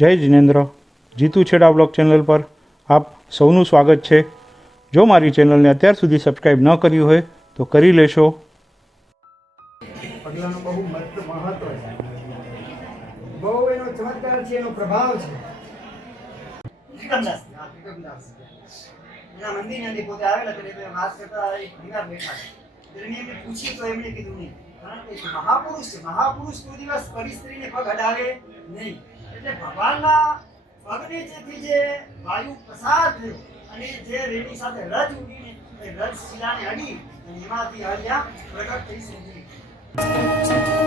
જય જિનેન્દ્ર. જીતુ છેડા blog channel પર આપ સૌનું સ્વાગત છે. જો મારી ચેનલને અત્યાર સુધી સબસ્ક્રાઈબ ન કર્યું હોય તો કરી લેશો. પગલાંનું બહુ મહત્વ મહત્વ છે. બહુ એનો ચમત્કાર છે એનો પ્રભાવ છે. ત્રિકમદાસ એના મંદિરની અંદર પોતે આવેલા ત્યારે તે વાત કરતા એક પરિવાર બેઠા છે. એમને પૂછ્યું તો એમણે કીધું નહીં. કારણ કે મહાપુરુષ છે. મહાપુરુષ કોઈ દિવસ પરી સ્ત્રીને પગ અડાવે નહીં. એટલે ભગવાનના ભગની જેથી જે વાયુ પસાર થયો અને જે રેણી સાથે રજ ઉડીને એ રજ શિલાને અડી અને એમાંથી હરિયા પ્રગટ થઈ સુધી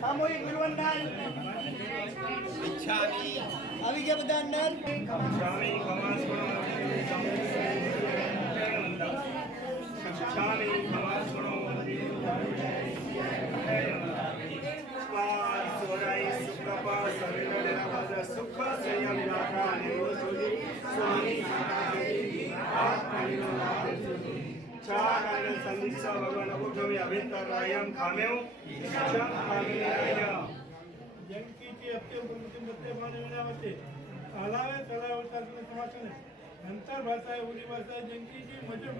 સામૂહિક ગુરુવંદન આવી ગયા બધા અંદર ಚಾಕರಣ ಸಂದಿಸ ಭಗವಾನ್ ಉದ್ಧಮಿ ಅಭಿತರಾಯಂ ಕಾಮೆವು ಇಚ್ಛಾಂ ಕಾಮಿನಾಯ ಜಂಕೀತಿ ಅಪ್ತೆ ಭೂಮಿತಿ ಮತ್ತೆ ಮಾನವಿನಾವತೆ ತಲಾವೆ ತಲಾವ ತರ್ಪಣ ಸಮಾಸನೆ અંતર ભાષાએ ઉડી ભાષાએ જંકીજી મજો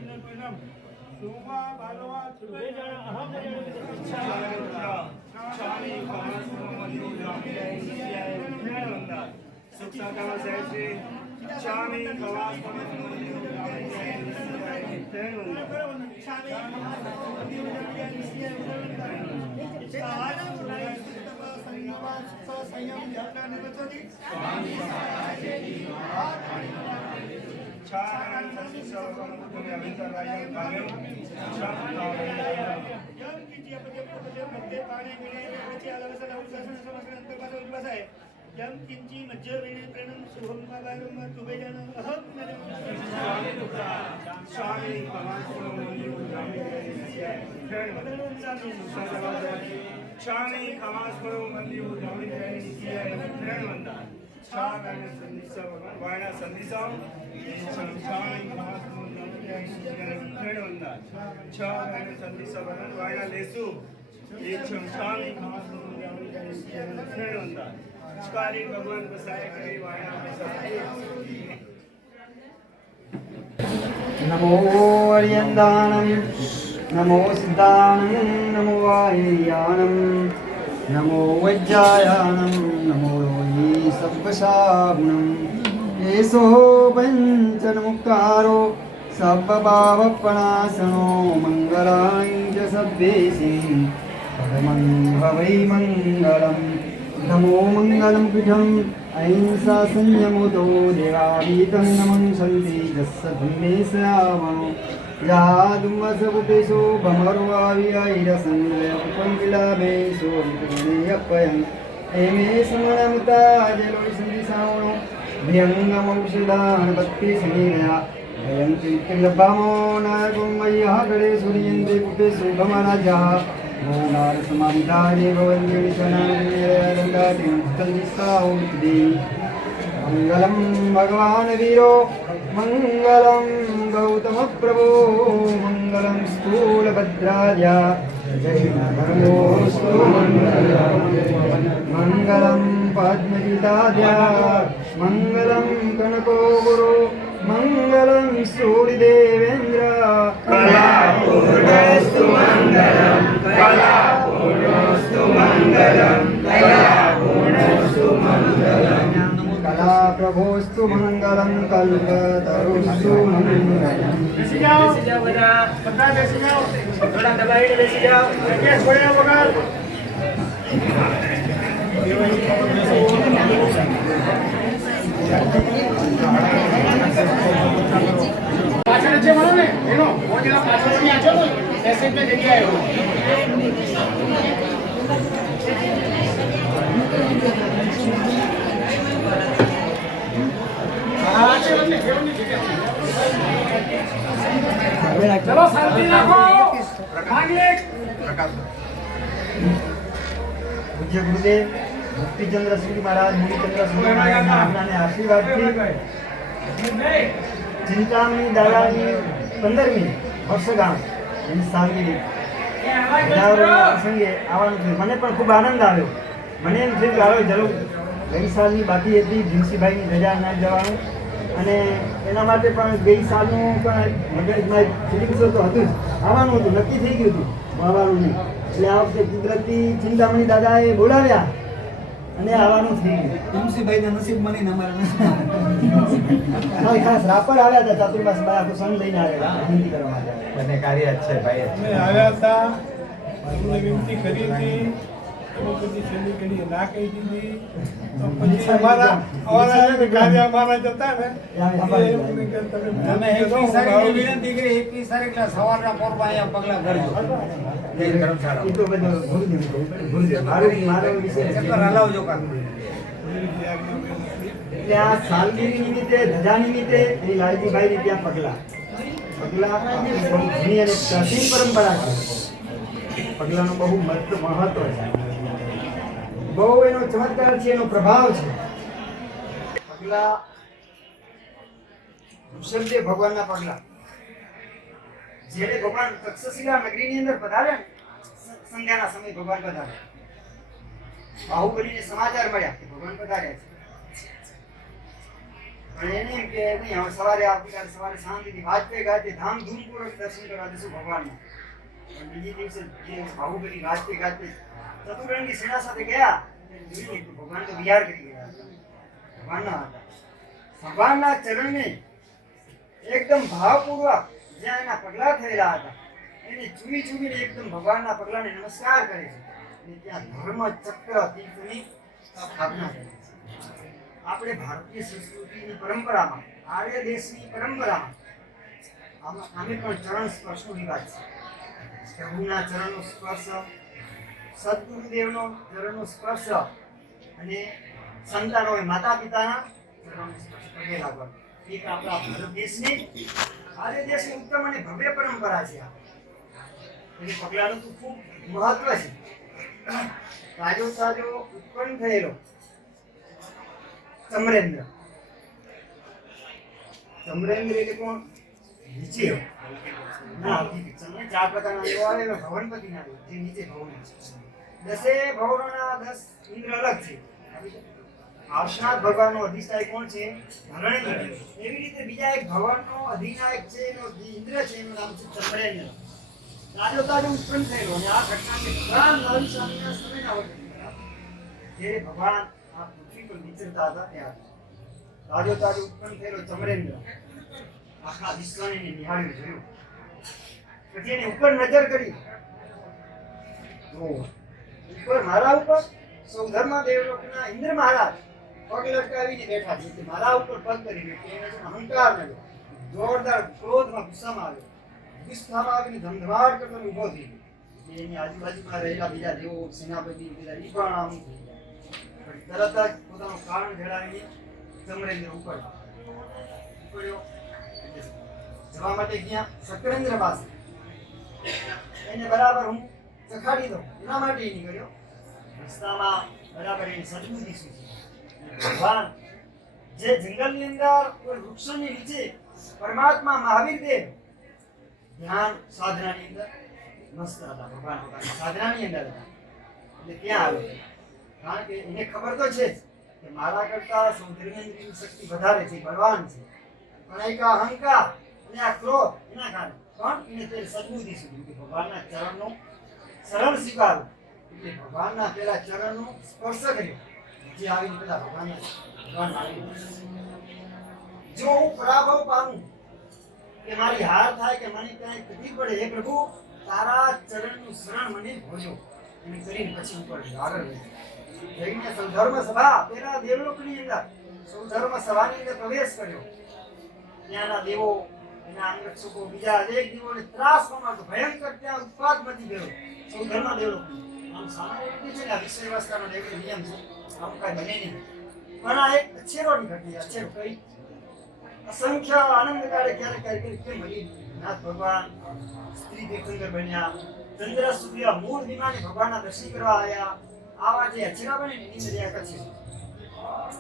સુખ સાતાવા સાહેબ શ્રી ચામી ખવાસ પવિત્ર संयम यात्रा निवचती स्वामी सहाय्ये निवार आणि चारण सर्वम तुम्ही अभितराय कामे यम किती अपदे पदे मध्ये पाणी मिळेल याची आलवसन औषध समस्या अंतर्गत उद्भस आहे વંદા શામ અને સંદિશા ભગવાન વાયના સંદિશા શામી ખવાસ કરો જામી જાય નીકળ્યા ત્રણ વંદા શામ અને સંદિશા ભગવાન વાયના લેસુ એક છમ શામી ખવાસ કરો જામી જાય નીકળ્યા ત્રણ વંદા ચકારી ભગવાન બસાય કરી વાયના બસાય નમો અર્યંદાણમ નમો સિદ્ધાણમ નમો વાયાણમ નમો વૈજ્જાયાણમ નમો યોગી સબ્બશાગુણમ એસો પંચનમુક્તારો સબ્બભાવપણાસનો મંગલાય ચ સભ્યેસી પદમં ભવૈ મંગલમ નમો મંગલમ પીઠમ અહિંસા સંયમોદો દેવાવીતં નમં સન્તિ જસ્સ ધુમ્મે શ્રાવણો યાદુમસપુટેશો ભમરવાવિયૈરસંગય ઉપંગિલાભેશો વિપુનેયપયં એમે સ્મરણમુતાજલોય સંધિ શ્રાવણો ભ્યંગમૌષધાન ભક્તિ શનિરયા ભયં ચિત્તિલભામો નાયકું મય્યઃ ગળે સૂર્યન્તે પુટેશો ભમરાજઃ મોનાર સમાવિધાને ભવન્તિ નિશનાનંદાતિ સંધિ મંગલમ ભગવાન વીરો મંગલમ ગૌતમ પ્રભો મંગલમ સ્થૂલભદ્રાર્યા જૈનધર્મોસ્તુ મંગલમ પદ્મગીતાદ્યા મંગલમ કનકો ગુરુ બેસી જાઓ બધા બધા બેસી જાઓ થોડા દબાઈને બેસી જાઓ રાકેશ બોલ્યા વગર પાછળ છે મળો ને એનો હું જરા પાછળની આચો એસેન્ટ ને જગ્યાએ હોય હા છે મને કેવું નહીં ચલો, શાંતિ રાખો. પૂજ્ય ગુરુદેવ, મુક્તિચંદ્ર શ્રી મહારાજ, મુનિચંદ્ર શ્રી મહારાજના આજ્ઞાને આશીર્વાદથી ચિંતામણી દાદાની પંદરમી વર્ષગાંઠ એની સાલગીરી પ્રસંગે આવવાનું થયું મને પણ ખૂબ આનંદ આવ્યો. મને એમ થયું કે આવ્યો જરૂર ગઈ સાલની બાકી હતી ભીમસીભાઈની રજા ના જવાનું. અને એના માટે પણ ગઈ સાલનું પણ મગજમાં ફિલિંગ્સ તો હતું જ. આવવાનું હતું નક્કી થઈ ગયું હતું આવવાનું નહીં. એટલે આ વખતે કુદરતી ચિંતામણી દાદાએ બોલાવ્યા અને આવવાનું થઈ ગયું તુલસીભાઈ નસીબ મને અમારા હા, ખાસ રાપર આવ્યા હતા ચાતુર્માસ બાય આખું સંગ લઈને આવ્યા વિનંતી કરવા માટે. બંને કાર્ય જ છે ભાઈ આવ્યા હતા વિનંતી કરી હતી અમે બધી છેલ્લી ઘડીએ ના કહી દીધી પછી અમારા અમારા કાર્ય અમારા જતા ને તમે એકવીસ તારીખની વિનંતી કરી એકવીસ તારીખના સવારના પોરમાં અહીંયા પગલા ભરજો સાલગીરી નિમિત્તે ધજા નિમિત્તે એ ત્યાં પગલા. પગલા અને પ્રાચીન પરંપરા છે. પગલાનું બહુ મહત્વ છે. બહુ એનો ચમત્કાર છે, એનો પ્રભાવ છે. પગલા ઋષભદેવ ભગવાનના પગલા. જ્યારે ભગવાન તક્ષશિલા નગરીની અંદર પધાર્યા સંધ્યાના સમય ભગવાન પધાર્યા. બાહુબલીને સમાચાર મળ્યા કે ભગવાન પધાર્યા છે. પણ એને એમ કે નહીં, હવે સવારે આવતીકાલે સવારે શાંતિથી વાજપેયી ગાતે ધામધૂમપૂર્વક દર્શન કરવા દેશું ભગવાનના નમસ્કાર કરે છે. ત્યાં ધર્મ ચક્ર તીર્થની સ્થાપના આપણે ભારતીય સંસ્કૃતિની પરંપરામાં આર્ય દેશની પરંપરામાં, આમાં આમે પણ ચરણ સ્પર્શનો રિવાજ છે. પ્રભુના ચરણનો સ્પર્શ, સદગુરુદેવનો ચરણનો સ્પર્શ અને સંતાનોએ માતા પિતાના ચરણનો સ્પર્શ પગે લાગવાનો એક આપણા ભારત દેશની આજે દેશની ઉત્તમ અને ભવ્ય પરંપરા છે એને પગલાનું તો ખૂબ મહત્વ છે. તાજો તાજો ઉત્પન્ન થયેલો. ચમરેન્દ્ર. ચમરેન્દ્ર એટલે કોણ? નીચે ના ચાર પ્રકારના દેવો આવે એમાં ભવનપતિ ના દેવ જે નીચે ભવન છે. દસે ભવનોના દસ ઇન્દ્ર અલગ છે. આર્ષનાથ ભગવાનનો અધિષ્ઠાય કોણ છે? ધરણેન્દ્ર એવી રીતે બીજા એક ભગવાનનો અધિનાયક છે, એનો ઇન્દ્ર છે, એનું નામ છે ચંદ્રેન્દ્ર. તાજો તાજો ઉત્પન્ન થયેલો અને આ ઘટના ભગવાન નરસિંહ સ્વામીના સમયના જ્યારે ભગવાન આ પૃથ્વી પર નીચરતા હતા ત્યાં. તાજો તાજો ઉત્પન્ન થયેલો ચમરેન્દ્ર આખા વિશ્વને એને નિહાળ્યું જોયું પછી એની ઉપર નજર કરી. ઉપર મારા ઉપર સૌધર્મા દેવલોકના ઇન્દ્ર મહારાજ પગ લટકાવીને બેઠા છે. મારા ઉપર પગ કરી બેઠી એને અહંકાર નડ્યો જોરદાર ક્રોધમાં ગુસ્સામાં આવ્યો. ગુસ્સામાં આવીને ધમધમાટ કરતો ઊભો થઈ ગયો. એની આજુબાજુમાં રહેલા બીજા દેવો, સેનાપતિ બીજા એ પણ આમ થઈ ગયા. તરત જ પોતાનું કારણ જણાવીને સમરેન્દ્ર ઉપર ઉપડ્યો જવા માટે ગયા. શક્રેન્દ્ર પાસે. એને બરાબર હું ચખાડી દઉં. એના માટે એ નીકળ્યો. રસ્તામાં બરાબર એની સદબુદ્ધિ સુધી ભગવાન જે જંગલની અંદર કોઈ વૃક્ષોની નીચે પરમાત્મા મહાવીર દેવ, ધ્યાન સાધનાની અંદર મસ્ત હતા. ભગવાન પોતાની સાધનાની અંદર હતા. એટલે ત્યાં આવ્યો કારણ કે એને ખબર તો છે કે મારા કરતા સૌંદર્યની શક્તિ વધારે છે, બળવાન છે. પણ એક અહંકાર આ ક્રોધ, એના કારણે પણ એને તે સદબુદ્ધિ સુધી ભગવાનના ચરણનો સરળ સ્વીકારો. એટલે ભગવાનના પેલા ચરણનો સ્પર્શ કર્યો. જે આવીને પેલા ભગવાનના ભગવાન જો હું પરાભવ પામું, કે મારી હાર થાય, કે મને ક્યાંય તકલીફ પડે, હે પ્રભુ, તારા ચરણનું શરણ મને ભોજો. એમ કરીને પછી ઉપર આગળ. જઈને સૌધર્મ સભા, પેલા દેવલોકની અંદર સૌધર્મ સભાની અંદર પ્રવેશ કર્યો. ત્યાંના દેવો એના અંગરક્ષકો બીજા અનેક દેવોને ત્રાસ પમાડતો ભયંકર ત્યાં ઉત્પાદ બની ગયો સૌધર્મ દેવલોક આમ સામાન્ય છે ને એક નિયમ છે. આવું કાંઈ નહીં. પણ એક અછેરોની ઘટના અછેરો કઈ? અસંખ્ય આનંદ કાળે ક્યારે ક્યારે કરી કેમ બની? નાથ ભગવાન, સ્ત્રી તીર્થંકર બન્યા. ચંદ્ર સૂર્ય, મૂળ વિમાને ભગવાનના દર્શન કરવા આવ્યા. આવા જે અચેરા બને એની મર્યાદા છે.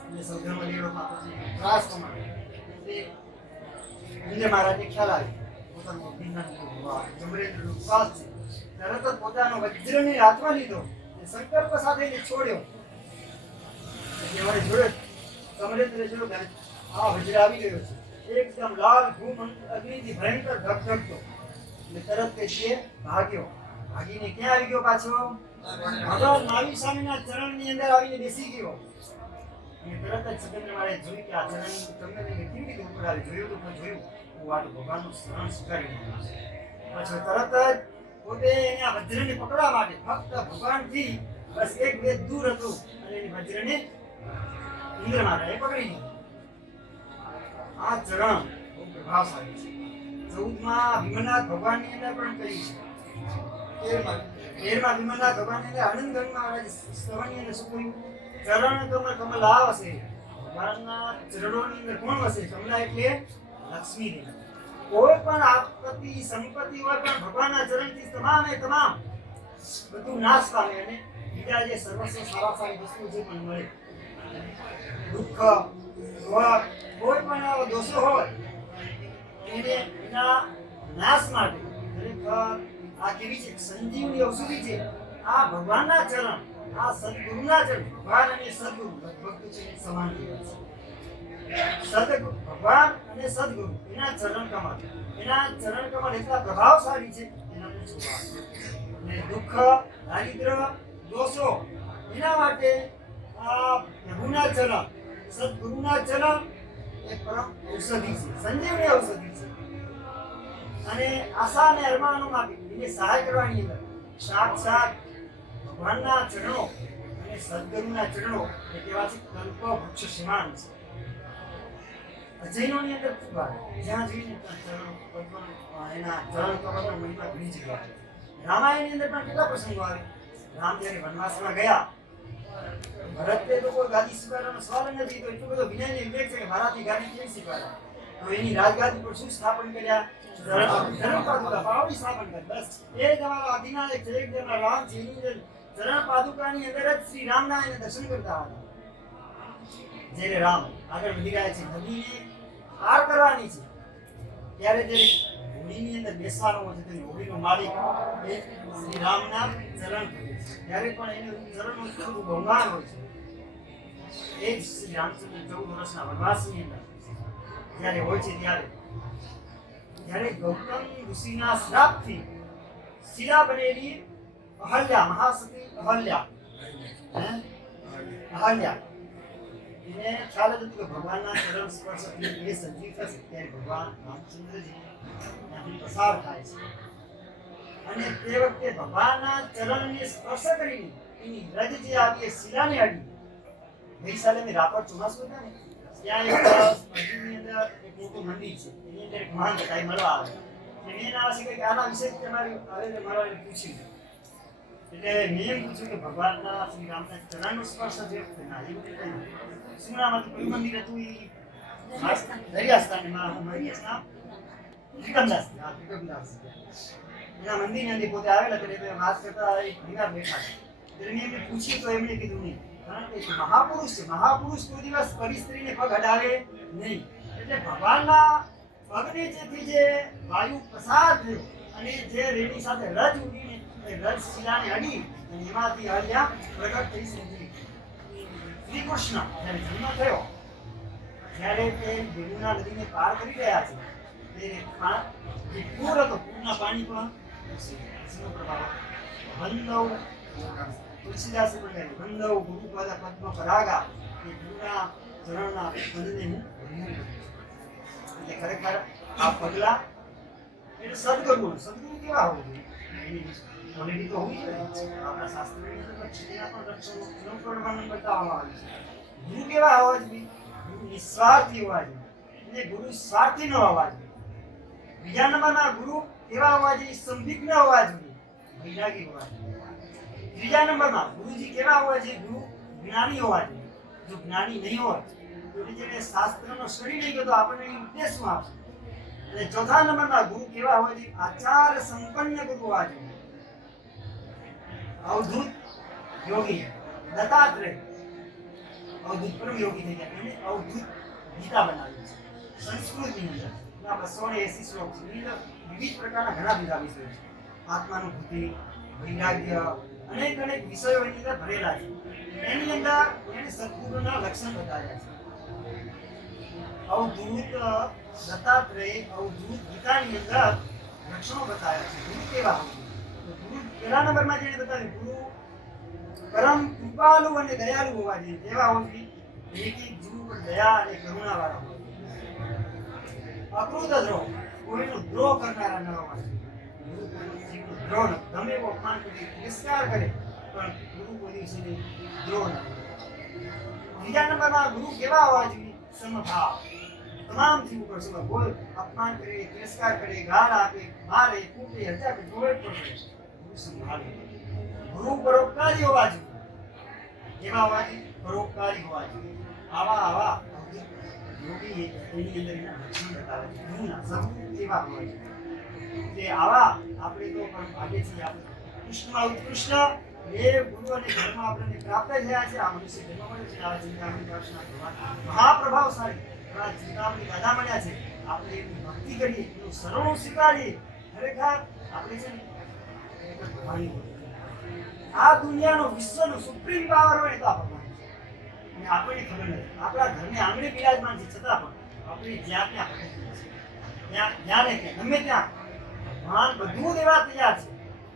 એટલે સૌધર્મ દેવોમાં પછી ત્રાસ પમાડે ઇન્દ્ર મહારાજને ખ્યાલ આવ્યો. તરત એને આ વજ્ર આવી ગયો છે. એકદમ લાલ ધૂમ અગ્નિથી ભયંકર ધગધગતો એટલે તરત તે છે ભાગ્યો. ભાગીને ક્યાં આવી ગયો પાછો? ભગવાન મહાવીર સ્વામીના ચરણની અંદર આવીને બેસી ગયો. અને તરત જ સિકંદરવાળાએ જોયું કે આ ચરણ તમને કેવી રીતે ઉપર આવી જોયું તો પણ જોયું? હું આ ભગવાનનું શરણ સ્વીકારી લીધું છે. પછી તરત જ પોતે એને આ વજ્રને પકડવા માટે ફક્ત ભગવાનથી બસ એક બે દૂર હતું. અને એની વજ્રને ઇન્દ્ર મહારાજે પકડી આ ચરણ બહુ પ્રભાવશાળી છે. ચૌદમાં વિમનાથ ભગવાનની અંદર પણ કહ્યું છે. તેરમાં તેરમાં વિમનાથ ભગવાનની અંદર આનંદ ગંગમાં આવે સ્તવનની અંદર શું કહ્યું? ચરણ કમળ કમલા વસે ભગવાનના ચરણોની અંદર કોણ વસે કમલા એટલે લક્ષ્મી કોઈ પણ આપત્તિ, સંપત્તિ હોય પણ ભગવાનના ચરણથી તમામે તમામ બધું નાશ પામે અને બીજા જે સર્વસ્વ સારા સારી વસ્તુ જે પણ મળે, દુઃખ રોગ કોઈ પણ દોષો હોય, એને એના નાશ માટે ખરેખર આ કેવી છે? સંજીવની ઔષધિ છે. આ ભગવાનના ચરણ આ સદગુરુના ચરણ ભગવાન અને સદગુરુ. લગભગ છે છે. સદગુરુ, ભગવાન અને સદગુરુ, એના ચરણ કમળ. એના ચરણ કમળ એટલા પ્રભાવશાળી છે, એના પૂછો અને દુઃખ દારિદ્ર દોષો, એના માટે આ પ્રભુના ચરણ, સદગુરુના ચરણ એ પરમ ઔષધિ છે. સંજીવની ઔષધિ છે. અને આશા અને અરમાનો માટે એને સહાય કરવાની અંદર. સાક્ષાત ભગવાનના ચરણો અને સદગુરુના ચરણો એ કેવા છે કલ્પ, વૃક્ષ સમાન છે. અજૈનોની અંદર ખૂબ જ્યાં જઈને એના ચરણ કમળનો મહિમા ઘણી જગ્યા. રામાયણની અંદર પણ કેટલા પ્રસંગો આવે? રામ જ્યારે વનવાસમાં ગયા ભરતે તો કોઈ ગાદી સ્વીકારવાનો સવાલ નથી, તો એટલો બધો વિનયને વિવેક છે કે મારાથી ગાદી કેવી સ્વીકારાય? તો એની રાજગાદી પર શું સ્થાપન કર્યા? ધર્મ પર પાવડી સ્થાપન કરી બસ. એ તમારો અધિનાયક છે એક જણા રામ છે અંદર ચરણ પાદુકાની અંદર જ શ્રી રામના એને દર્શન કરતા હતા. જ્યારે રામ આગળ વધી રહ્યા છે, નદીને પાર કરવાની છે. ત્યારે જે હોડીની અંદર બેસવાનો છે તે હોડીનો માલિક એ શ્રી રામના ચરણ ત્યારે પણ એને ચરણનું થોડું ભંગાણ હોય છે, એ જ શ્રી રામચંદ્ર ચૌદ વર્ષના વનવાસની અંદર જ્યારે હોય છે, ત્યારે જ્યારે ગૌતમ ઋષિના શ્રાપથી શિલા બનેલી અહલ્યા મહાસતી અહલ્યા? અહલ્યા એને ખ્યાલ હતું કે ભગવાનના ચરણ સ્પર્શથી એ સજીવ થશે ત્યારે ભગવાન રામચંદ્રજી ત્યાંથી પસાર થાય છે અને તે વખતે ભગવાનના ચરણને સ્પર્શ કરીને એની રજ જે આવી એ શિલાને અડી ગઈ સાલે મેં રાપર ચોમાસું હતા ને ત્યાં એક મંદિરની અંદર એક મોટું મંદિર છે એની અંદર એક મહાન હતા મળવા આવે મેં એના વિશે આના વિશે તમારી મારા પૂછી પૂછ્યું એટલે મેં એમ પૂછ્યું કે ભગવાનના શ્રી રામના ચરણનો સ્પર્શ જે ના એવું મંદિર હતું એ દરિયાસ્થાનમાં હું મહેશ ત્રિકમદાસ કરતા બેઠા ત્યારે મેં તો એમણે કીધું નહીં. કારણ કે મહાપુરુષ છે. મહાપુરુષ કોઈ દિવસ પરી સ્ત્રીને પગ હટાવે નહીં. એટલે ભગવાનના પગને જેથી જે વાયુ પસાર થયો અને જે રેણી સાથે રજ ઉડીને એ રજ શિલાને અડી અને એમાંથી હલ્યા પ્રગટ થઈ સુધી શ્રી કૃષ્ણ જ્યારે જન્મ થયો જ્યારે તે યમુના નદીને પાર કરી રહ્યા છે. તે પૂર હતો, પૂરના પાણી પણ. પ્રભાવ. વંદવ તુલસીદાસે પદ્મ, પરાગા એ ગુરુના પદને. એટલે ખરેખર આ પગલા એટલે સદગુરુ સદગુરુ કેવા હોવું જોઈએ? ક્વોલિટી તો હોવી જોઈએ. આપણા શાસ્ત્રોની અંદર છેલ્લા પણ પણ વર્ણન બતાવવામાં આવ્યું છે. ગુરુ કેવા હોવા જોઈએ ગુરુ નિસ્વાર્થી હોવા જોઈએ. એટલે ગુરુ સ્વાર્થી ન હોવા જોઈએ. બીજા નંબરના ગુરુ કેવા હોવા જોઈએ? સંદિગ્ન હોવા જોઈએ. વૈરાગી હોવા ત્રીજા નંબરમાં ગુરુજી કેવા હોવા જોઈએ? ગુરુ જ્ઞાની હોવા જોઈએ. જો જ્ઞાની નહીં હોય, તો જેને શાસ્ત્રનો શરીર નહીં ગયો તો આપણને ઉપદેશ આપશે? અને ચોથા નંબરમાં ગુરુ કેવા હોવા જોઈએ? આચાર સંપન્ન ગુરુ હોવા જોઈએ. અવધૂત યોગી દત્તાત્રેય અવધૂત પરમ યોગી થઈ ગયા. એને અવધૂત ગીતા બનાવી છે. સંસ્કૃતની અંદર. બસો ને એસી શ્લોક છે. વિવિધ પ્રકારના ઘણા બધા વિષયો છે. આત્માનુભૂતિ, વૈરાગ્ય, અનેક અનેક વિષયો એની અંદર ભરેલા છે. એની અંદર એને સદગુરુના લક્ષણ બતાવ્યા છે. અવધૂત, દત્તાત્રેય, અવધૂત ગીતાની અંદર લક્ષણો બતાવ્યા છે. ગુરુ કેવા હોય? પહેલા નંબરમાં જેને બતાવ્યું ગુરુ, પરમ કૃપાલુ અને દયાળુ હોવા જોઈએ એવા હોવી એકી પર દયા અને કરુણા વાળા અકૃત દ્રોહ, કોઈનો દ્રોહ કરનારા ન હોવા ગુરુ દ્રોહ અપમાન કરી, તિરસ્કાર કરે, પણ ગુરુ કોઈ દિવસે દ્રોહ બીજા નંબરમાં ગુરુ કેવા હોવા જોઈએ? સમભાવ. તમામ ઉપર સમભાવ. અપમાન કરે, તિરસ્કાર કરે, ગાળ આપે, મારે, કૂટે, હત્યા કરે જોવે પણ. ગુરુ સંભાળે ગુરુ પરોપકારી હોવા જોઈએ. કેવા હોવા જોઈએ? પરોપકારી હોવા જોઈએ. આવા આવા યોગી એની અંદર એના લક્ષણ બતાવે છે. ગુરુના સદગુરુ એવા હોવા જોઈએ. તે આવા આપણે તો પણ ભાગે છીએ આપણે. કૃષ્ણમાં ઉત્કૃષ્ટ. એ ગુરુ અને ધર્મ આપણને પ્રાપ્ત થયા છે. આ મનુષ્ય જન્મ મળ્યો છે. આ ચિંતામણી દર્શના ભગવાન મહાપ્રભાવશાળી આ ચિંતામણી દાદા મળ્યા છે. આપણે એની ભક્તિ કરીએ, એનું સરળું સ્વીકારીએ. ખરેખર આપણે છે ને ખરેખર ભગવાનની ભક્તિ કરીએ. આ દુનિયાનો વિશ્વનો સુપ્રીમ પાવર હોય તો ભગવાન અને આપણને ખબર નથી. આપણા ઘરને આંગણે બિરાજમાન છે, છતાં પણ આપણી જ્યાં ત્યાં ત્યાં જ્યારે કે ગમે ત્યાં ભગવાન બધું દેવા તૈયાર છે.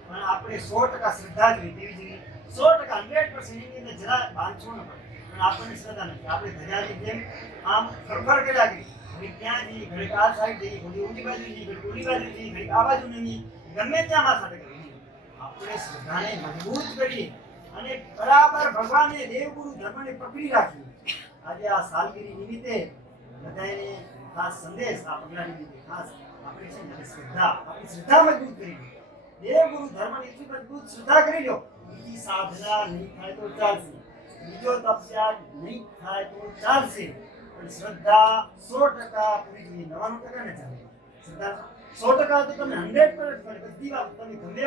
પણ આપણે સો ટકા શ્રદ્ધા જોઈએ તેવી જોઈએ. સો ટકા હંડ્રેડ પર્સન્ટ એની અંદર જરા બાંધછોડ ન પડે પણ આપણને શ્રદ્ધા નથી. આપણે ધજાની જેમ આમ ફરફર કર્યા કરી ઘડીક ત્યાં જઈ ઘડીક આ સાઈડ જઈએ ઘડી ઊંડી બાજુ જઈએ ઘડી ઊંડી બાજુ જઈએ ઘડી આ બાજુ નહીં ગમે ત્યાં માથા ટેકવી આપણે શ્રદ્ધાને મજબૂત કરી અને બરાબર ભગવાનને દેવગુરુ ધર્મને પકડી રાખ્યું આજે આ સાલગીરી નિમિત્તે બધાને ખાસ સંદેશ આ નિમિત્તે ખાસ આપણે છે ને શ્રદ્ધા, આપણી શ્રદ્ધા મજબૂત કરી દેવગુરુ ધર્મને એટલી મજબૂત શ્રદ્ધા કરી લો, બીજી સાધના નહીં થાય તો ચાલશે. બીજો તપસ્યા નહીં થાય તો ચાલશે. પણ શ્રદ્ધા સો ટકા પૂરી જોઈએ નવાણું ટકા ને ચાલે. શ્રદ્ધા સો ટકા તો તમે હંડ્રેડ પર્સન્ટ બધી વાત તમે ગમે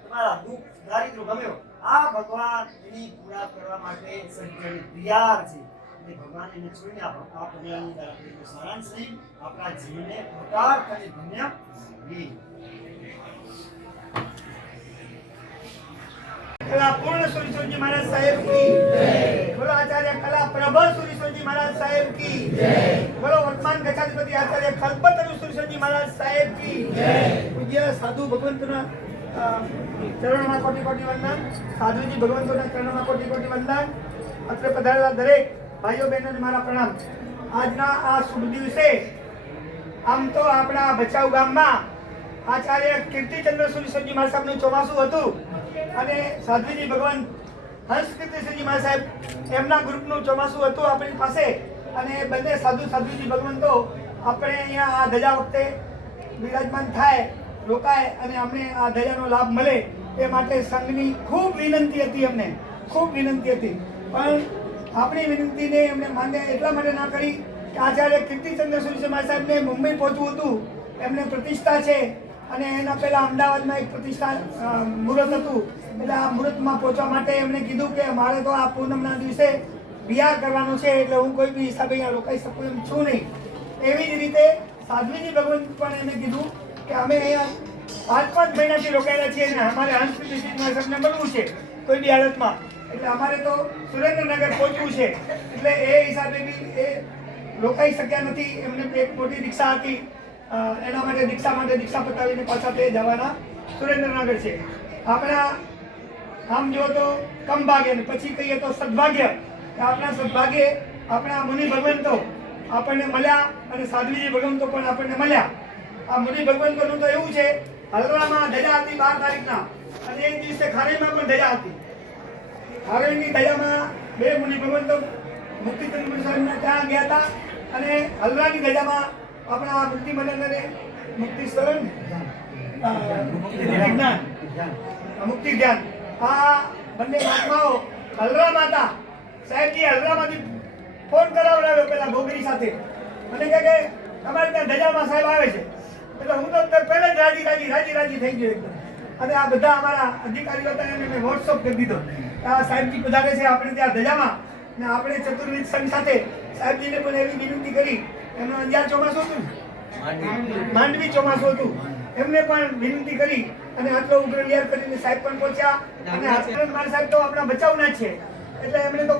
તમારા દુઃખ દારિદ્ર ગમે આ ભગવાન એની પૂરા કરવા માટે સજ્જન તૈયાર છે. અને ભગવાન એને છોડીને આ ભગવાન સારાંશ લઈ આપણા જીવનને પ્રકાર અને ધન્ય. કલા પૂર્ણ સુરેશ્વરજી મહારાજ સાહેબ કી. બોલો આચાર્ય કલા પ્રબળ સુરેશ્વરજી મહારાજ સાહેબ કી. બોલો વર્તમાન ગચ્છાધિપતિ આચાર્ય કલ્પતરુ સુરેશ્વરજી મહારાજ સાહેબ કી. પૂજ્ય સાધુ ભગવંતના ચરણોમાં કોટી કોટી વંદન. સાધુજી ભગવંતોના ચરણમાં કોટી કોટી વંદન. અત્રે પધારેલા દરેક ભાઈઓ બહેનોને મારા પ્રણામ. આજના આ શુભ દિવસે આમ તો આપણા ભચાઉ ગામમાં આચાર્ય કીર્તિચંદ્ર સુરેશ્વરજી મહારાજ સાહેબનું ચોમાસું હતું. અને સાધ્વીજી ભગવાન હંસ કીર્તિસિંહજી મહારાજ સાહેબ એમના ગ્રુપનું ચોમાસું હતું આપણી પાસે. અને બંને સાધુ સાધ્વીજી ભગવંતો આપણે અહીંયા આ ધજા વખતે બિરાજમાન થાય, રોકાય અને અમને આ ધજાનો લાભ મળે એ માટે સંઘની ખૂબ વિનંતી હતી અમને. ખૂબ વિનંતી હતી. પણ આપણી વિનંતીને એમને માન્ય એટલા માટે ના કરી કે આચાર્ય કીર્તિચંદ્ર સુરેશ મહા સાહેબને મુંબઈ પહોંચવું હતું, એમને પ્રતિષ્ઠા છે અને એના પહેલા અમદાવાદમાં એક પ્રતિષ્ઠા મુહૂર્ત હતું. એટલે આ મુહૂર્તમાં પહોંચવા માટે એમણે કીધું કે મારે તો આ પૂનમના દિવસે બિહાર કરવાનો છે, એટલે હું કોઈ બી હિસાબે અહીંયા રોકાઈ શકું એમ છું નહીં. એવી જ રીતે સાધ્વીજી ભગવંત પણ એમને કીધું કે અમે અહીંયા પાંચ પાંચ મહિનાથી રોકાયેલા છીએ અને અમારે હંસપતિ સિંહના બનવું છે, કોઈ બી હાલતમાં. એટલે અમારે તો સુરેન્દ્રનગર પહોંચવું છે. એટલે એ હિસાબે બી એ રોકાઈ શક્યા નથી. એમને એક મોટી રિક્ષા હતી. એના માટે દીક્ષા માટે દીક્ષા પતાવીને પાછા તે જવાના સુરેન્દ્રનગર છે. આપણા આમ જો તો કમ ભાગ્ય પછી કહીએ તો સદભાગ્ય. આપણા સદભાગ્ય આપણા મુનિ ભગવંતો આપણને મળ્યા અને સાધ્વીજી ભગવંતો પણ આપણને મળ્યા. આ મુનિ ભગવંતોનું તો એવું છે હલવામાં ધજા હતી બાર તારીખના અને એક દિવસે ખારેમાં પણ ધજા હતી. ખારેની ધજામાં બે મુનિ ભગવંતો મુક્તિચંદ્ર સાહેબના ત્યાં ગયા હતા અને હલવાની ધજામાં આપણા મુક્તિ મનંદને મુક્તિ સ્તરણ વિજ્ઞાન. મુક્તિ ધ્યાન આ બંને મહાત્માઓ હલરા માતા સાહેબજી હલરામાંથી ફોન કરાવડાવ્યો પેલા ગોગરી સાથે. મને કહે કે તમારે ત્યાં ધજામાં સાહેબ આવે છે. એટલે હું તો પહેલા જ રાજી રાજી રાજી રાજી થઈ ગયો એકદમ. અને આ બધા અમારા અધિકારીઓ હતા એને મેં વોટ્સઅપ કરી દીધો. આ સાહેબજી પધારે છે, આપણે ત્યાં ધજામાં ને આપણે ચતુર્વિધ સંઘ સાથે સાહેબજીને પણ એવી વિનંતી કરી એમનું અંજાર ચોમાસું હતું માંડવી. ચોમાસું હતું. એમને પણ વિનંતી કરી અને આટલો ઉગ્ર વિહાર કરીને સાહેબ પણ પહોંચ્યા અને હર્ષચંદ્ર મારા સાહેબ તો આપણા બચાવના છે. એટલે એમણે તો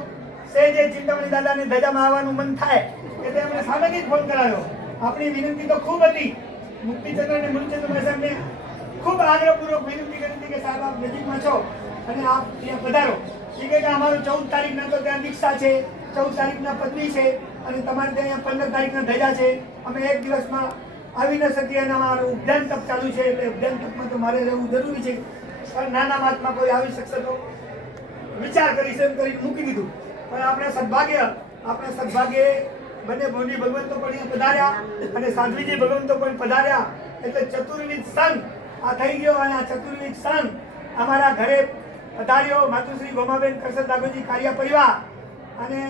સહેજે ચિંતામણી દાદાને ધજામાં આવવાનું મન થાય. એટલે એમણે સામેથી જ ફોન કરાયો આપણી વિનંતી તો ખૂબ હતી. મુક્તિચંદ્ર અને મૂલચંદ્ર સાહેબને ખૂબ આગ્રહપૂર્વક વિનંતી કરી હતી કે સાહેબ આપ નજીકમાં છો અને આપ ત્યાં પધારો. એ કે અમારું ચૌદ તારીખના તો ત્યાં દીક્ષા છે. ચૌદ તારીખના પદવી છે. અને તમારે ત્યાં અહીંયા પંદર તારીખના ધજા છે. અમે એક દિવસમાં આવી ન શકીએ અને અમારું ઉદ્યાન તપ ચાલુ છે એટલે ઉદ્યાન તપમાં તો મારે રહેવું જરૂરી છે. પણ નાના માથમાં કોઈ આવી શકશે તો વિચાર કરીશ એમ કરીને મૂકી દીધું. પણ આપણે સદભાગ્ય, આપણે સદભાગ્યે બંને ભવની ભગવંતો પણ અહીંયા પધાર્યા અને સાધ્વીજી ભગવંતો પણ પધાર્યા. એટલે ચતુર્વિધ સન આ થઈ ગયો અને આ ચતુર્વિધ સન અમારા ઘરે પધાર્યો. માતુશ્રી ગોમાબેન કરસદ દાગોજી કાર્ય પરિવાર. અને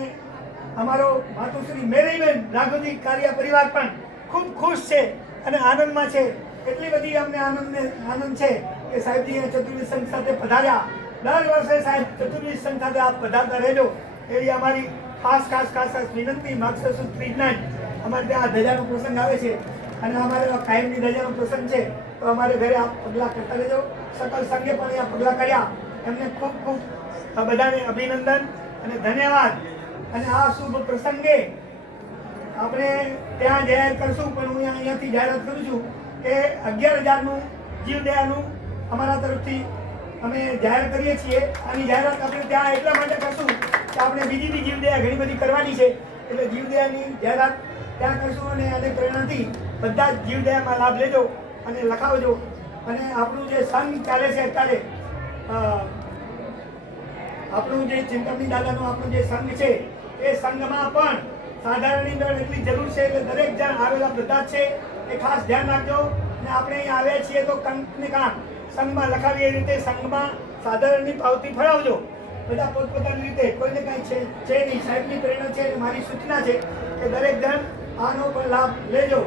અમારો માતુશ્રી મેરીબેન રાઘુજી કાર્ય પરિવાર પણ ખૂબ ખુશ છે અને આનંદમાં છે. એટલી બધી અમને આનંદ આનંદ છે કે સાહેબજી અહીંયા ચતુર્વિધ સંઘ સાથે પધાર્યા. દર વર્ષે સાહેબ ચતુર્વિધ સંઘ સાથે આપ પધારતા રહેજો. એવી અમારી ખાસ ખાસ ખાસ ખાસ વિનંતી માગશો સુદ ત્રીજના અમારે ત્યાં ધજાનો પ્રસંગ આવે છે અને અમારે આ કાયમની ધજાનો પ્રસંગ છે. તો અમારે ઘરે આપ પગલાં કરતા રહેજો. સકલ સંઘે પણ અહીંયા પગલાં કર્યા. એમને ખૂબ ખૂબ બધાને અભિનંદન અને ધન્યવાદ. અને આ શુભ પ્રસંગે આપણે ત્યાં જાહેર કરશું, પણ હું અહીંયા- અહીંયાથી જાહેરાત કરું છું કે અગિયાર હજારનું જીવદયાનું અમારા તરફથી અમે જાહેર કરીએ છીએ. આની જાહેરાત આપણે ત્યાં એટલા માટે કરશું કે આપણે બીજી બી જીવદયા ઘણી બધી કરવાની છે. એટલે જીવદયાની જાહેરાત ત્યાં કરશું અને અને પ્રેરણાથી બધા જ જીવદયામાં લાભ લેજો અને લખાવજો. અને આપણું જે સંઘ ચાલે છે અત્યારે આપણું જે ચિંતનની દાદાનું આપણું જે સંઘ છે એ સંઘમાં પણ સાધારણની અંદર એટલી જરૂર છે એટલે દરેક જણ આવેલા બધા છે, એ ખાસ ધ્યાન રાખજો. ને આપણે અહીં આવ્યા છીએ તો કંકને કામ સંઘમાં લખાવી એ રીતે સંઘમાં સાધારણની પાવતી ફળાવજો બધા પોતપોતાની રીતે, કોઈને કાંઈ છે છે નહીં. સાહેબની પ્રેરણા છે મારી સૂચના છે કે દરેક જણ આનો પણ લાભ લેજો.